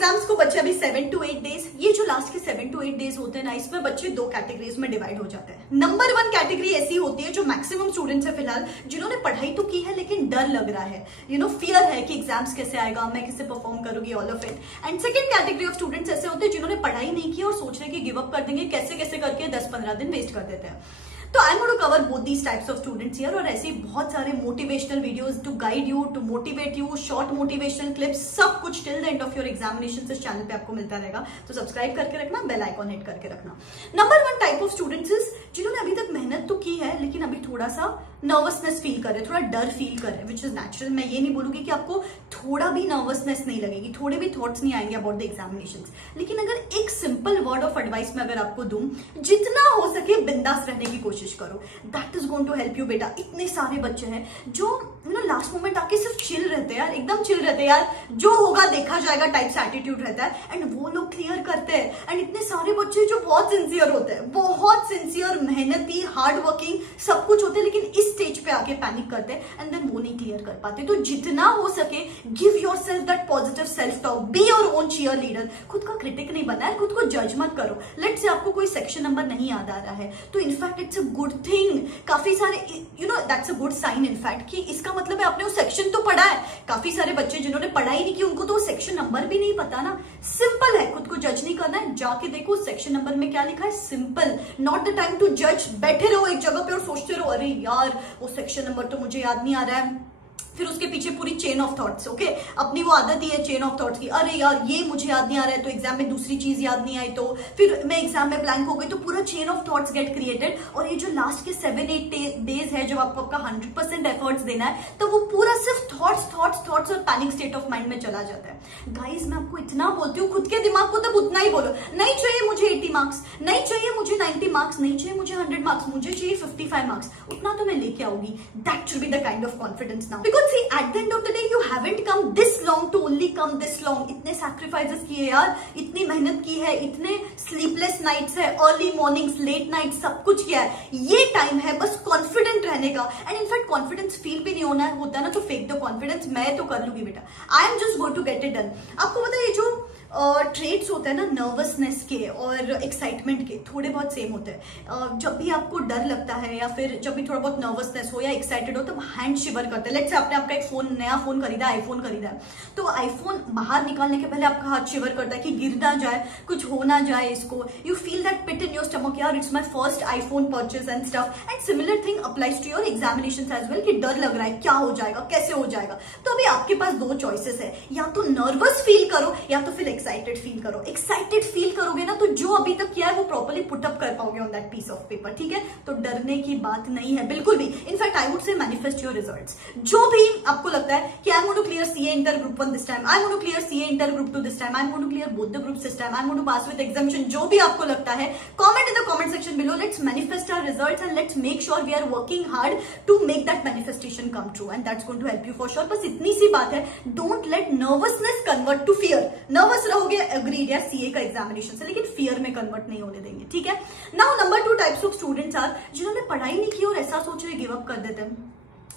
Exams को बच्चे अभी 7 to 8 डेज, ये जो लास्ट के 7 to 8 डेज होते हैं ना, इसमें बच्चे दो कैटेगरीज में डिवाइड हो जाते हैं। नंबर 1 कैटेगरी ऐसी होती है जो मैक्सिमम स्टूडेंट्स है फिलहाल, जिन्होंने पढ़ाई तो की है लेकिन डर लग रहा है, फियर है कि एग्जाम्स कैसे आएगा, मैं कैसे परफॉर्म करूंगी, all of it. And second category of students ऐसे होते हैं जिन्होंने पढ़ाई नहीं की और सोच रहे कि गिव अप कर देंगे, कैसे कैसे करके 10-15 दिन वेस्ट कर देते हैं। तो I am going to cover both these types of students here, और ऐसे बहुत सारे motivational videos to guide you, to motivate you, short motivational clips, सब कुछ till the end of your examination इस चैनल पे आपको मिलता रहेगा। तो सब्सक्राइब करके रखना, बेल आइकॉन हिट करके रखना। Number 1 type of students is जिन्होंने अभी तक मेहनत तो की है लेकिन अभी थोड़ा सा नर्वसनेस फील कर रहे, थोड़ा डर फील कर रहे, विच इज नेचुरल। मैं ये नहीं बोलूंगी कि आपको थोड़ा भी नर्वसनेस नहीं लगेगी, थोड़े भी थॉट्स नहीं आएंगे अबाउट द एग्जामिनेशंस, लेकिन अगर एक सिंपल वर्ड ऑफ एडवाइस में अगर आपको दूं, जितना हो सके बिंदास रहने की कोशिश करो, that is going to help you बेटा। इतने सारे बच्चे हैं जो लास्ट मोमेंट आके सिर्फ चिल रहते हैं यार, एकदम चिल रहते हैं यार, जो होगा देखा जाएगा टाइप से एटीट्यूड रहता है, एंड वो लोग क्लियर करते हैं। एंड इतने सारे बच्चे जो बहुत सिंसियर होते हैं, बहुत सिंसियर, मेहनती, हार्ड वर्किंग, सब कुछ होते हैं, लेकिन इस स्टेज पे आके पैनिक करते हैं एंड देन वो नहीं क्लियर कर पाते। तो जितना हो सके give yourself that positive self talk, be your own cheerleader. खुद का क्रिटिक नहीं बनना है, खुद को जज मत करो। लेट से आपको कोई सेक्शन नंबर नहीं याद आ रहा है तो in fact it's a good thing, काफी सारे that's a good sign in fact, कि इसका मतलब है आपने वो सेक्शन तो पढ़ा है। काफी सारे बच्चे जिन्होंने पढ़ाई नहीं की उनको तो सेक्शन नंबर भी नहीं पता ना। सिंपल है, खुद को जज नहीं करना है, जाके देखो सेक्शन नंबर में क्या लिखा है, simple, not the time to जज। बैठे रहो एक जगह पे और सोचते रहो अरे यार वो सेक्शन नंबर तो मुझे याद नहीं आ रहा है, फिर उसके पीछे पूरी चेन ऑफ थॉट्स। ओके, अपनी वो आदत ही है चेन ऑफ थॉट्स की, अरे यार ये मुझे याद नहीं आ रहा है तो एग्जाम में दूसरी चीज याद नहीं आई, तो फिर मैं एग्जाम में ब्लैंक हो गई, तो पूरा chain of thoughts get created. और ये जो लास्ट के 7-8 डेज है जब आपको आपका 100% एफर्ट्स देना है, तो वो पूरा सिर्फ थॉट्स और पैनिक स्टेट ऑफ माइंड में चला जाता है। गाइज मैं आपको इतना बोलती हूँ, खुद के दिमाग को तब उतना ही बोलो, नहीं चाहिए मुझे 80 मार्क्स, नहीं चाहिए मुझे 90 मार्क्स, नहीं चाहिए मुझे 100 मार्क्स, मुझे चाहिए 55 मार्क्स, उतना तो मैं लेके आऊंगी। That should be the kind of confidence now, because see at the end of the day you haven't come this long to only come this long. इतने सैक्रिफाइसेस किए यार, इतनी मेहनत की है, इतने स्लीपलेस नाइट्स है, अर्ली मॉर्निंग्स, लेट नाइट, सब कुछ किया है। ये टाइम है बस कॉन्फिडेंट रहने का। एंड इनफैक्ट कॉन्फिडेंस फील भी नहीं होता ना तो फेक द कॉन्फिडेंस, मैं तो कर लूंगी बेटा, I am just going to get it done. आपको पता है ये जो ट्रेड्स होते हैं ना नर्वसनेस के और एक्साइटमेंट के, थोड़े बहुत सेम होते हैं। जब भी आपको डर लगता है या फिर जब भी थोड़ा बहुत नर्वसनेस हो या एक्साइटेड हो, तब हैंड शिवर करते हैं। लेट्स से आपने आपका एक नया फोन खरीदा, आईफोन खरीदा है, तो आईफोन बाहर निकालने के पहले आपका हाथ शिवर करता है कि गिर ना जाए, कुछ हो ना जाए इसको। You feel that pit in your stomach, यार it's my first iPhone purchase and stuff. And similar thing applies to your examinations as well, कि डर लग रहा है क्या हो जाएगा, कैसे हो जाएगा। तो अभी आपके पास दो चॉइसेस है, या तो नर्वस फील करो या तो फिर एक्साइटेड फील करो। एक्साइटेड फील करोगे ना तो जो अभी तक किया है वो प्रॉपर्ली पुट अप कर पाओगे on that piece of paper, ठीक है। तो डरने की बात नहीं है बिल्कुल भी। In fact I would say manifest your results. जो भी आपको लगता है कि I am going to clear CA inter group 1 this time, I am going to clear CA inter group 2 this time, I am going to clear both the groups this time, I am going to pass with examination, जो भी आपको लगता है comment in the comment section below. Let's manifest our results and let's make sure we are working hard to make that manifestation come true, and that's going to help you for sure. बस इतनी सी बात है, don't let nervousness convert to fear. Nervous रहोगे agreed यार CA का examination से, लेकिन फियर में कन्वर्ट नहीं होने देंगे, ठीक है। Now number 2 types of students are जिन्होंने पढ़ाई नहीं की और ऐसा सोच रहे गिव अप कर देते हैं।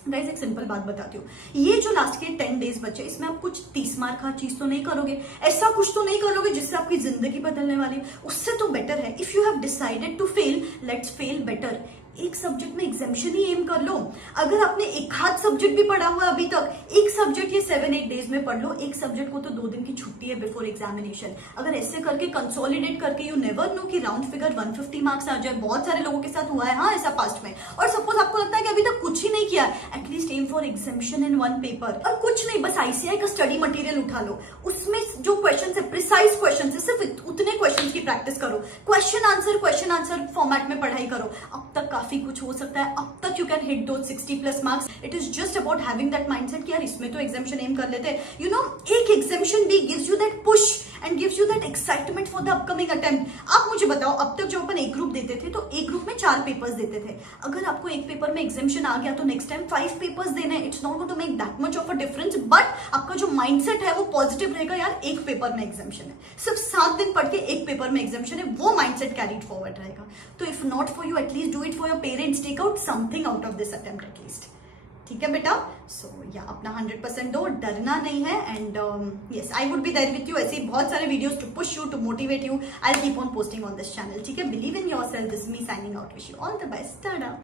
गाइस एक सिंपल बात बताती हूँ, ये जो लास्ट के 10 डेज बचे, इसमें आप कुछ 30 मार्क का चीज तो नहीं करोगे, ऐसा कुछ तो नहीं करोगे जिससे आपकी जिंदगी बदलने वाली। उससे तो बेटर है if you have decided to fail, let's fail better. एक सब्जेक्ट में एग्जामिशन ही एम कर लो। अगर आपने एक हाथ सब्जेक्ट भी पढ़ा हुआ है अभी तक, एक सब्जेक्ट ये 7-8 डेज में पढ़ लो, एक सब्जेक्ट को तो 2 दिन की छुट्टी है बिफोर एग्जामिनेशन। अगर ऐसे करके कंसोलिडेट करके, यू नेवर नो कि राउंड फिगर 150 मार्क्स आ जाए। बहुत सारे लोगों के साथ हुआ है हाँ ऐसा पास्ट में। और सपोज आपको लगता है कि अभी तक कुछ ही नहीं किया, at least aim for exemption in 1 paper. और कुछ नहीं, बस आईसीआई का स्टडी मटेरियल उठा लो, उसमें जो क्वेश्चन है प्रिसाइज क्वेश्चन है, सिर्फ उतने क्वेश्चन की प्रैक्टिस करो, क्वेश्चन आंसर फॉर्मेट में पढ़ाई करो। अब तक काफी कुछ हो सकता है, अब तक यू कैन हिट दो 60+ marks. It is just about having that mindset कि यार इसमें तो एग्जामिशन एम कर लेते हैं। यू नो, एक एग्जामिशन भी gives you that push and gives you that excitement for the upcoming attempt. आप मुझे बताओ, अब तक जब अपन एक ग्रुप देते थे तो एक ग्रुप में 4 पेपर्स देते थे। अगर आपको एक पेपर में एग्जामिशन आ गया तो नेक्स्ट टाइम 5 पेपर्स देने। It's not going to make that much of a difference, but आपका जो माइंडसेट है वो पॉजिटिव रहेगा। यार एक पेपर में एग्जामिशन है, सिर्फ 7 दिन पढ़ के एक पेपर में एग्जामिशन है, वो माइंडसेट कैरीड फॉरवर्ड रहेगा। तो if not for you, at least do it for your parents, take out something out of this attempt at least. ठीक है बेटा? सो या अपना 100% दो, डरना नहीं है। And yes, I would be there with you. ऐसे बहुत सारे videos to push you, to motivate you. I keep on posting on this channel, ठीक है? Believe in yourself. This is me signing out. Wish you all the best. Tata.